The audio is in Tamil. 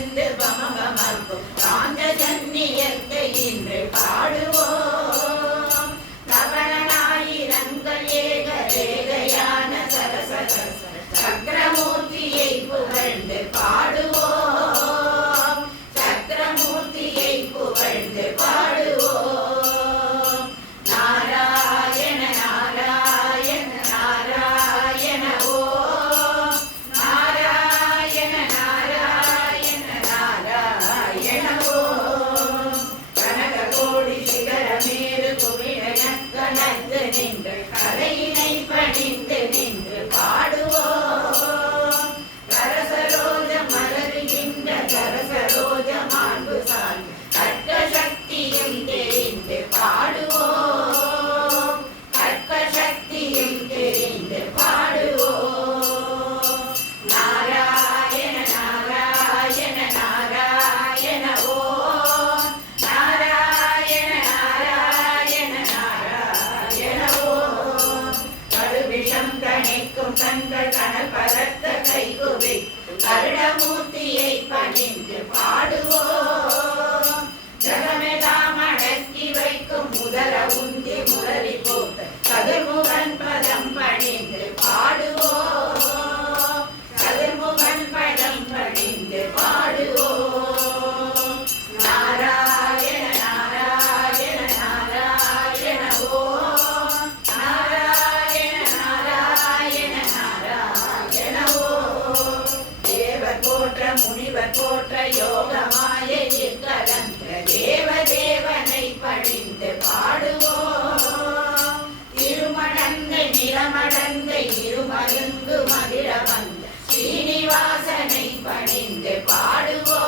எழுந்து பமபமக்கும் காந்த ஜன்னியத்தை இன்று பாடுவோம். நவனாயிரங்கள் ஏக ரேகையான சரசர சக்கரமூர்த்தியை புகழ்ந்து பாடுவோம். சக்கரமூர்த்தியை புகழ்ந்து பாடுவோம். நாராயண நாராயண நாராயண ஓம். நாராயண நாராயண நாராயண ஓம். கனக கோடி சிகரமேறு குவிழன கனந்து நின்று கரையினை பணிந்து நின்று பாடுவோம். கரசரோஜ மலருகின்ற கரசரோஜ மாண்பு சார்ந்து கற்க சக்தியும் தெரிந்து பாடுவோம். கற்க சக்தியும் தெரிந்து பாடுவோம். நாராயண நாராயண நாராயண ஓம். நாராயண நாராயண நாராயண ஓம். கடுவிஷம் கணிக்கும் கண்கள் கனல் பரத்த கைகுவி கருடமூர்த்தியை பணிந்து பாடுவோம். ஜகமெல்லாம் அடக்கி வைக்கும் முதல உந்தி முரளி போத்த கதிர்முகன் பதம் பணிந்து பாடுவோம். கதிர்முகன் பதம் பணிந்து பாடுவோம். நாராயண நாராயண நாராயண ஓம். நாராயண நாராயண நாராயண ஓம். தேவர் போற்ற முனிவர் போற்ற யோகமாயை கலந்த தேவதேவனை பணிந்து பாடுவோம். திருமடந்தை நிலமடந்தை இருமருங்கு மகிழ வந்த ஸ்ரீனிவாசனை பணிந்து பாடுவோம்.